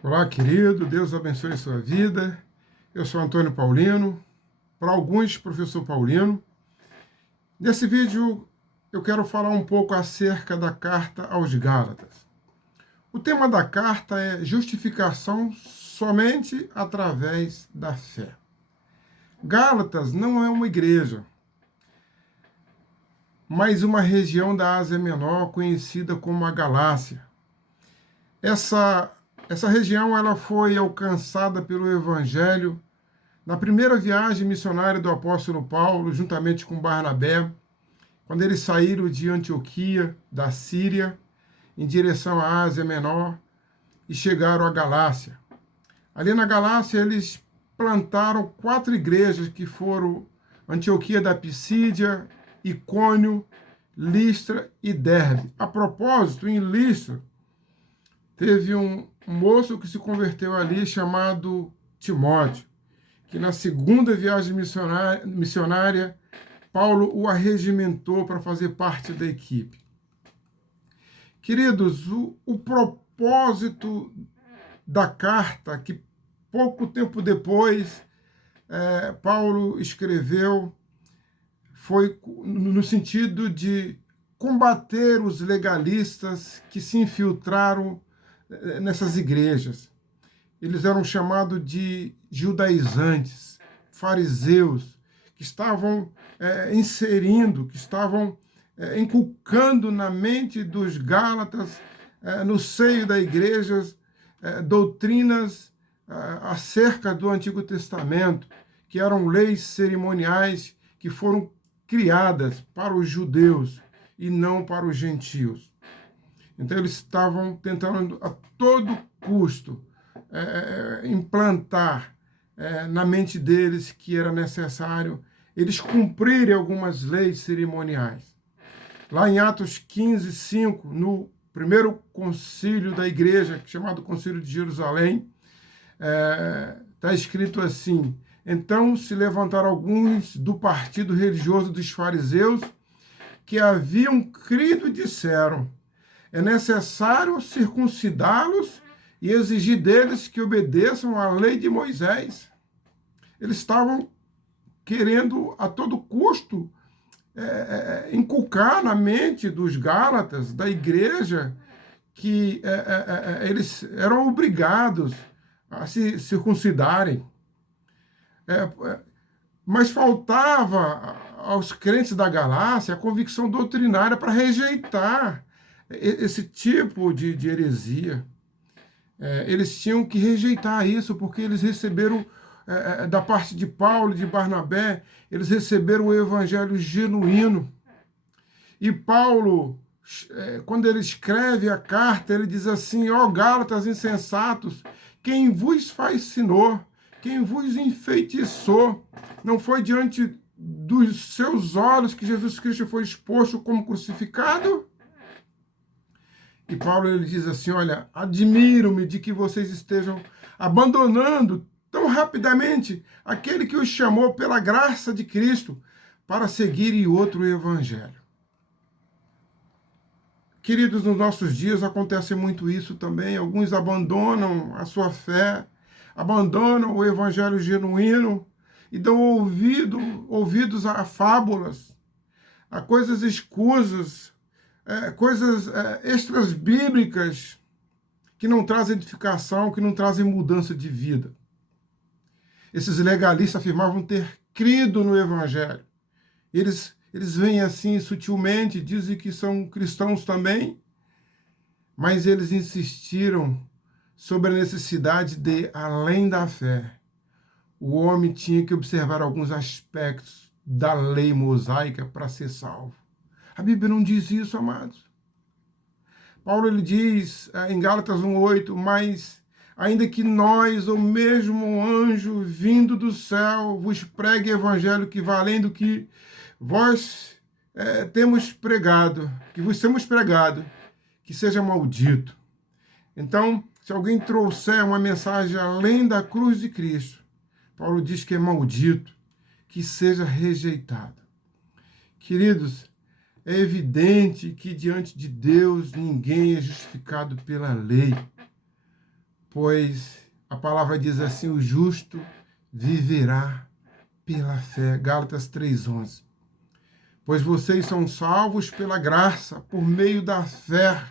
Olá, querido, Deus abençoe a sua vida. Eu sou Antônio Paulino, para alguns, professor Paulino. Nesse vídeo, eu quero falar um pouco acerca da carta aos Gálatas. O tema da carta é justificação somente através da fé. Gálatas não é uma igreja, mas uma região da Ásia Menor conhecida como a Galácia. Essa região ela foi alcançada pelo Evangelho na primeira viagem missionária do apóstolo Paulo, juntamente com Barnabé, quando eles saíram de Antioquia, da Síria, em direção à Ásia Menor e chegaram à Galácia. Ali na Galácia, eles plantaram 4 igrejas que foram Antioquia da Pisídia, Icônio, Listra e Derbe. A propósito, em Listra, teve um moço que se converteu ali chamado Timóteo, que na segunda viagem missionária, Paulo o arregimentou para fazer parte da equipe. Queridos, o propósito da carta, que pouco tempo depois Paulo escreveu, foi no sentido de combater os legalistas que se infiltraram nessas igrejas. Eles eram chamados de judaizantes, fariseus, que estavam inserindo, que estavam inculcando na mente dos Gálatas, no seio da igreja, doutrinas acerca do Antigo Testamento, que eram leis cerimoniais que foram criadas para os judeus e não para os gentios. Então eles estavam tentando a todo custo implantar na mente deles que era necessário eles cumprirem algumas leis cerimoniais. Lá em Atos 15, 5, no primeiro concílio da igreja, chamado Concílio de Jerusalém, está escrito assim: então se levantaram alguns do partido religioso dos fariseus que haviam crido e disseram: é necessário circuncidá-los e exigir deles que obedeçam à lei de Moisés. Eles estavam querendo a todo custo inculcar na mente dos Gálatas, da igreja, que eles eram obrigados a se circuncidarem. Mas faltava aos crentes da Galácia a convicção doutrinária para rejeitar esse tipo de heresia. Eles tinham que rejeitar isso, porque eles receberam, da parte de Paulo e de Barnabé, eles receberam o evangelho genuíno. E Paulo, quando ele escreve a carta, ele diz assim: ó Gálatas insensatos, quem vos fascinou, quem vos enfeitiçou, não foi diante dos seus olhos que Jesus Cristo foi exposto como crucificado? E Paulo ele diz assim: olha, admiro-me de que vocês estejam abandonando tão rapidamente aquele que os chamou pela graça de Cristo para seguirem outro evangelho. Queridos, nos nossos dias acontece muito isso também. Alguns abandonam a sua fé, abandonam o evangelho genuíno e dão ouvidos a fábulas, a coisas escusas, coisas extras bíblicas que não trazem edificação, que não trazem mudança de vida. Esses legalistas afirmavam ter crido no evangelho. Eles vêm assim sutilmente, dizem que são cristãos também, mas eles insistiram sobre a necessidade de, além da fé, o homem tinha que observar alguns aspectos da lei mosaica para ser salvo. A Bíblia não diz isso, amados. Paulo ele diz em Gálatas 1:8, mas ainda que nós, ou mesmo um anjo vindo do céu, vos pregue evangelho que vai além do que vós temos pregado, que vos temos pregado, que seja maldito. Então, se alguém trouxer uma mensagem além da cruz de Cristo, Paulo diz que é maldito, que seja rejeitado. Queridos, é evidente que diante de Deus ninguém é justificado pela lei. pois a palavra diz assim, o justo viverá pela fé. Gálatas 3:11. Pois vocês são salvos pela graça, por meio da fé.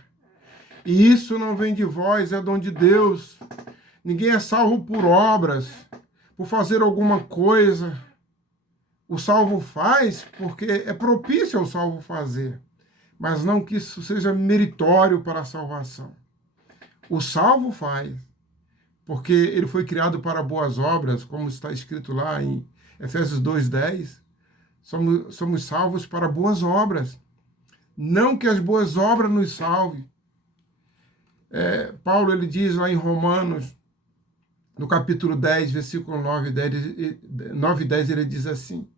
E isso não vem de vós, é dom de Deus. Ninguém é salvo por obras, por fazer alguma coisa. O salvo faz porque é propício ao salvo fazer, mas não que isso seja meritório para a salvação. O salvo faz porque ele foi criado para boas obras, como está escrito lá em Efésios 2:10. Somos salvos para boas obras. Não que as boas obras nos salvem. Paulo ele diz lá em Romanos, no capítulo 10, versículo 9 e 10, ele diz assim,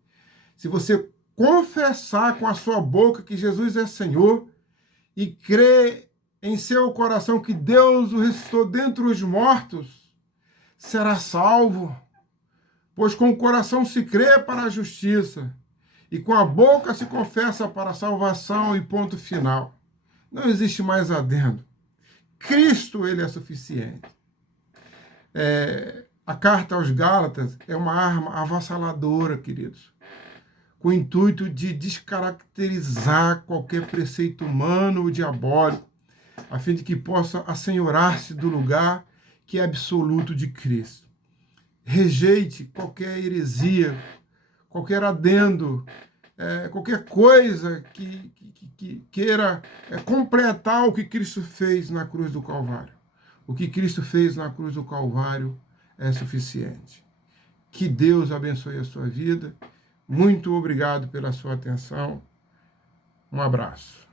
se você confessar com a sua boca que Jesus é Senhor e crer em seu coração que Deus o ressuscitou dentre os mortos, será salvo. Pois com o coração se crê para a justiça e com a boca se confessa para a salvação e ponto final. Não existe mais adendo. Cristo, ele é suficiente. A carta aos Gálatas é uma arma avassaladora, queridos, com o intuito de descaracterizar qualquer preceito humano ou diabólico, a fim de que possa assenhorar-se do lugar que é absoluto de Cristo. Rejeite qualquer heresia, qualquer adendo, qualquer coisa que queira completar o que Cristo fez na cruz do Calvário. O que Cristo fez na cruz do Calvário é suficiente. Que Deus abençoe a sua vida. Muito obrigado pela sua atenção. Um abraço.